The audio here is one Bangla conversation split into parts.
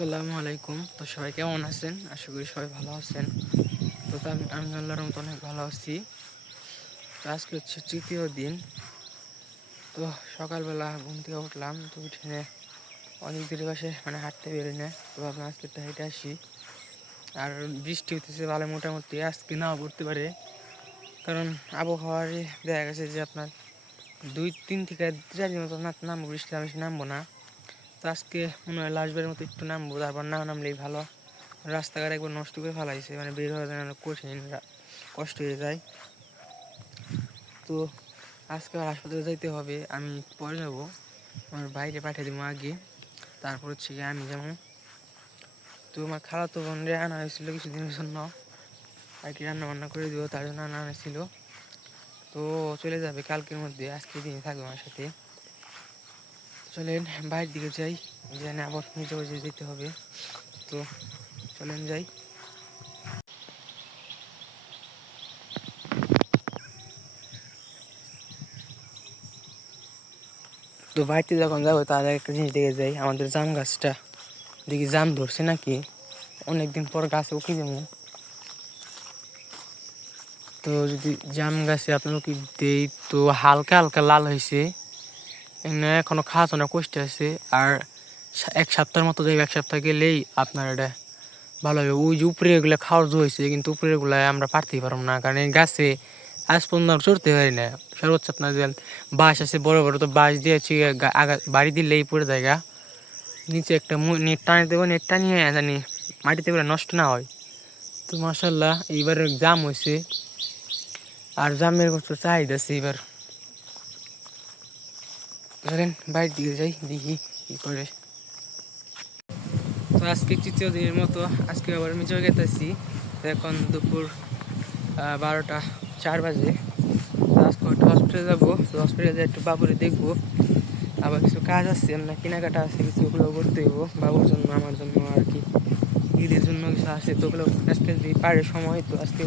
আসসালামু আলাইকুম। তো সবাই কেমন আছেন? আশা করি সবাই ভালো আছেন। আমি আল্লাহর রহমতে অনেক ভালো আছি। তো আজকে হচ্ছে তৃতীয় দিন। তো সকালবেলা ঘুম থেকে উঠলাম, তো উঠে অনেক দূরে পাশে হাঁটতে বেরোই না। তো ভাবলাম আজকে একটু হেঁটে আসি। আর বৃষ্টি হতেছে ভালো, মোটামুটি আজকে নাও পড়তে পারে, কারণ আবহাওয়ারই দেখা গেছে যে আপনার 2-3 থেকে 4 দিন মতো নামবো, বৃষ্টি আমি নামবো না। তো আজকে মনে হয় লাস্টবারের মতো একটু নামবো, তারপর না নামলেই ভালো। রাস্তাঘাট একবার নষ্ট করে ফেলাইছে, বের হওয়া যায় না, কঠিন কষ্ট হয়ে যায়। তো আজকে হাসপাতালে যাইতে হবে, আমি পরে যাবো, আমার বাইরে পাঠিয়ে দেবো আগে, তারপর হচ্ছে গিয়ে আমি যাবো। তো আমার খালাতো বোন রে আনা হয়েছিল কিছুদিনের জন্য, আর কি রান্না বান্না করে দেবো, তার জন্য আনা হয়েছিল। তো চলে যাবে কালকের মধ্যে, আজকে দিনে থাকবে আমার সাথে। চলেন বাইরের দিকে যাই, জানি আবার নিজে বসে যেতে হবে। তো চলেন যাই। তো বাড়িতে যখন যাবো তার একটা জিনিস দেখে যাই, আমাদের জাম গাছটা দেখি জাম ধরছে নাকি, অনেকদিন পর গাছে উঠে যাবো। তো যদি জাম গাছে আপনার উকি দেই, তো হালকা হালকা লাল হয়েছে, এখনো খাওয়া না কষ্ট আছে। আর 1 সপ্তাহের মতো যাই, 1 সপ্তাহ গেলেই আপনার এটা ভালো হবে। ওই যে উপরে এগুলো খাওয়ার জো হয়েছে, কিন্তু উপরে এগুলো আমরা পারতেই পারবো না, কারণ এই গাছে আজ পর্যন্ত চড়তে পারি না। সর্বোচ্চ আপনার যে বাঁশ আছে বড় বড়, তো বাঁশ দিয়েছি বাড়ি দিলেই পড়ে জায়গা নিচে একটা নেট টানে দেবো, নেট টানিয়ে জানি মাটিতে করে নষ্ট না হয়। তো মাশাল্লাহ এইবার জাম হয়েছে, আর জামের কত চাহিদা আছে এবার। ধরেন বাইরের দিকে যাই, দেখি কি করে। তো আজকে তৃতীয় দিনের মতো আজকে আবার আমি চলে গেতেছি। এখন দুপুর 12টা 4 বাজে। তো আজকে একটু হসপিটালে যাবো, তো হসপিটালে যাই একটু বাবুরে দেখবো। আবার কিছু কাজ আছে, কেনাকাটা আছে কিছু, ওগুলো করতে হইব বাবুর জন্য, আমার জন্য আর কি, ঈদের জন্য কিছু আছে। তো ওগুলো আজকে যদি পারে সময়, তো আজকে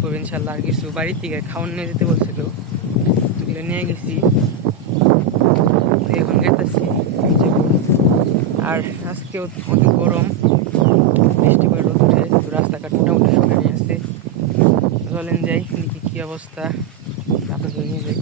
করবো ইনশাল্লাহ। আর কিছু বাড়ির থেকে খাওয়ান নিয়ে যেতে বলছিল, তো এগুলো নিয়ে গেছি। তো এখন গেতেছি। আর আজকে অনেক গরম, বৃষ্টি করে রোদ উঠে, তো রাস্তাঘাট মোটামুটি শুকিয়ে আছে। চলেন যাই, দেখি কী অবস্থা, আপনাদের নিয়ে যাই।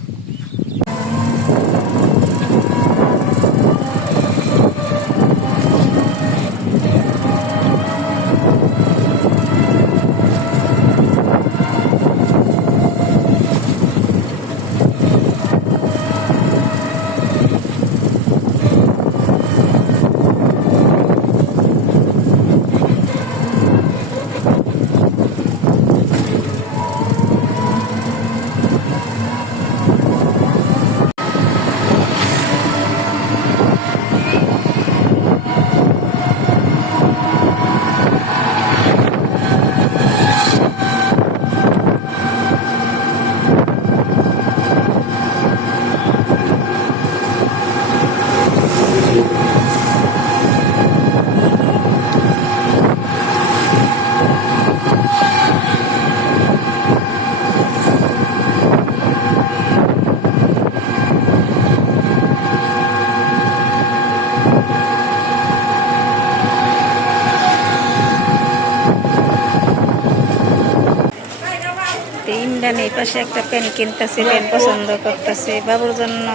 ইমরান এই পাশে একটা পেন কিনতেছে, পেন পছন্দ করতেছে বাবুর জন্য।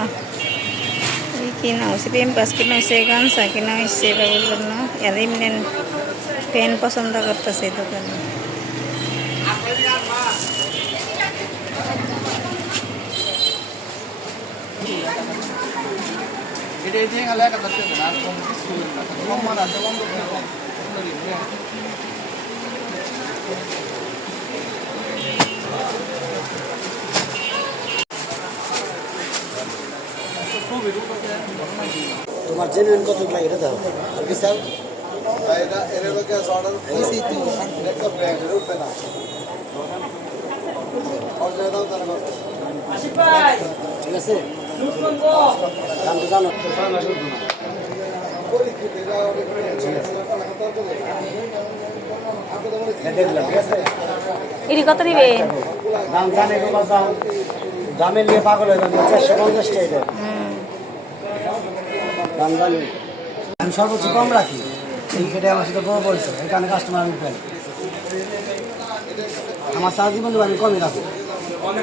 কিনা হয়েছে পেম্পাস, কিনা হয়েছে গামছা, কিনা হয়েছে বাবুর জন্য। আর ইমরান পেন পছন্দ করতেছে দোকানে। তোমার জেনুইন কত লাগে এটা দাও আর কি স্যার ঠিক আছে, দাম তো জানো। ইনি কত দিবে? দাম জানে, দামের নিয়ে পাগল হয়ে যাবে। 450 টাকা দাম জানি, আমি সর্বোচ্চ কম রাখি। এই খেটে আমার সাথে বড় পড়ছে, এই কারণে কাস্টমার আমি পেন। আমার সারা জীবন আমি কমই রাখি,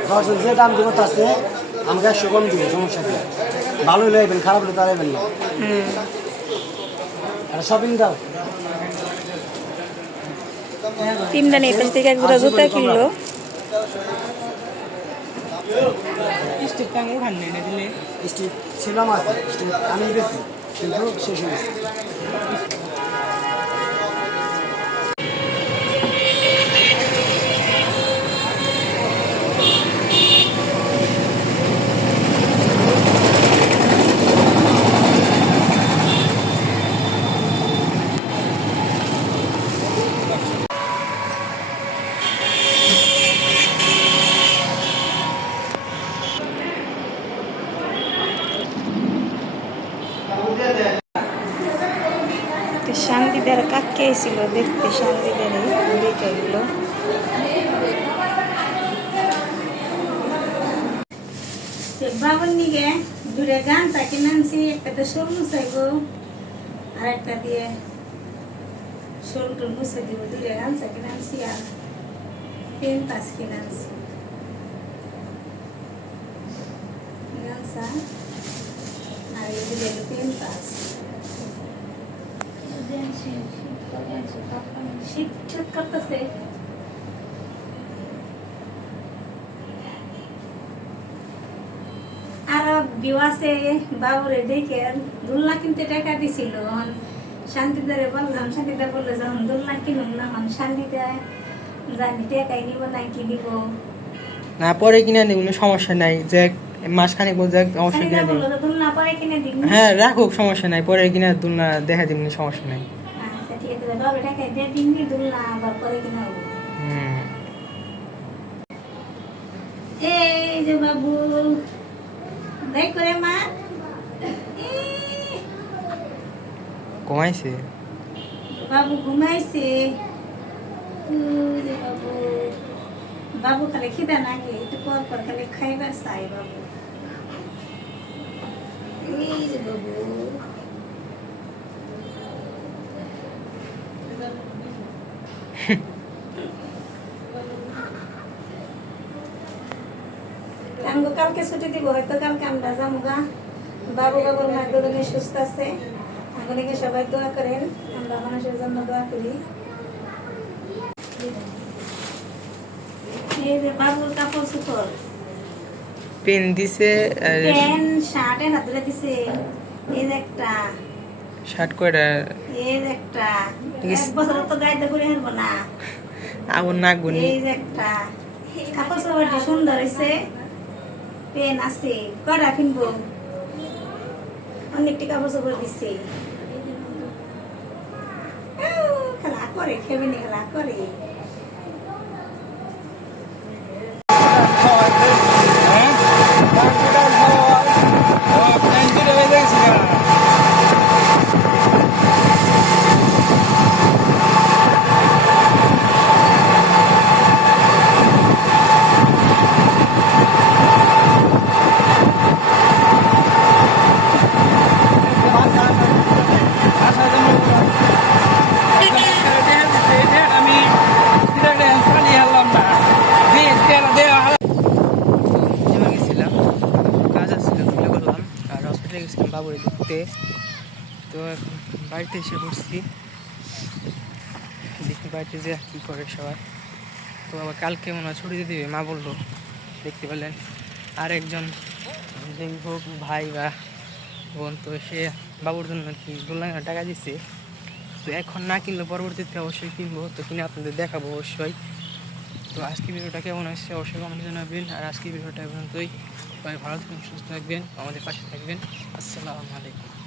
দশজন যে দাম দিব তার চেয়ে আমাকে 100 কম দিব, সমস্যা কি? ভালো হলে আইবেন, খারাপ হলে তার আইবেন না। একটা শপিং দাও। তিনদানি এই পাশ থেকে এক জোড়া জুতা কিনলো। স্টিক টাঙ্গ ওখান নেই দিলে স্টিক ছিল আমার, স্টিক আমি বেশি কিন্তু শেষ হয়ে গেছে। শান্তিদার কাকে ছিল দেখতে, শান্তিদারে দুইটা এগুলো। বাবুর নিগে দূরে গান তাকে নানছি, একটা তো শোল মুছাইব আর একটা দিয়ে শোল টোল মুছে দিব। দূরে গান তাকে নানছি আর পেন পাস কিনে আনছি। গানসা আর এদিকে পেন পাস শীত শীত করতেছে। আর বিউ আছে বাবুরে দেখে দোলনা কিনতে টাকা দিছিল। শান্তিদারে বললাম, শান্তিদা বললো যখন দোলনা কিনুম না হন শান্তিদা জানি টাকাই নিব না কি নিব না, পরে কিনে নিব, সমস্যা নাই। যে মাসখানেক বলছে অবশ্যই কিনে দিব। দোলনা পরে কিনে দিব। হ্যাঁ রাখুক, সমস্যা নাই, পরে কিনে দুলনা দেখা দিব, সমস্যা নাই। আচ্ছা ঠিক আছে, বাবু টাকা দিয়ে দিন দোলনা আবার পরে কিনে হবো। এই যে বাবু দেখ করে মা কমাইছে, বাবু ঘুমাইছে। বাবু বাবু খালি খিদা নাকি একটু পর পর খালি খাইবার চাই বাবু। এই যে বাবু আমগো কালকে ছুটি দিব, হয়তো কালকে আমরা যাবো গা। বাবু বাবুর মা দুজনে সুস্থ আছে, আপনাকে সবাই দোয়া করেন, আমরা মানুষের জন্য দোয়া করি। এই যে বাবুর কাপড় চোপড় পেন দিছে, প্যান্ট শার্ট এর হাতে দিছে। এই যে একটা শার্ট কয়টা, এই যে একটা এক বছর তো গাইতে করে হারবো না। আগুন নাক গুনি। এই যে একটা কাপড় চোপড় সুন্দর হয়েছে, পেন আছে, কটা কিনবো, অনেকটি কাপড় চোপড় দিচ্ছে। খেলা করে, খেবে নি খেলা করে। বাবুরে দেখতে। তো এখন বাড়িতে এসে পড়ছি, দেখি বাড়িতে যে কী করে সবাই। তো আবার কালকে মনে হয় ছুটি দিয়ে দিবে মা বললো, দেখতে পেলেন। আর একজন যে হোক ভাই বা বোন, তো সে বাবুর জন্য কি দোলনা টাকা দিচ্ছে। তো এখন না কিনলে পরবর্তীতে অবশ্যই কিনবো, তো কিনে আপনাদের দেখাবো অবশ্যই। তো আজকে ভিডিওটা কেমন আসছে অবশ্যই কমেন্টে জানাবেন। আর আজকে ভিডিওটা পর্যন্তই। সবাই ভালো থাকবেন, সুস্থ থাকবেন, আমাদের পাশে থাকবেন। আসসালামু আলাইকুম।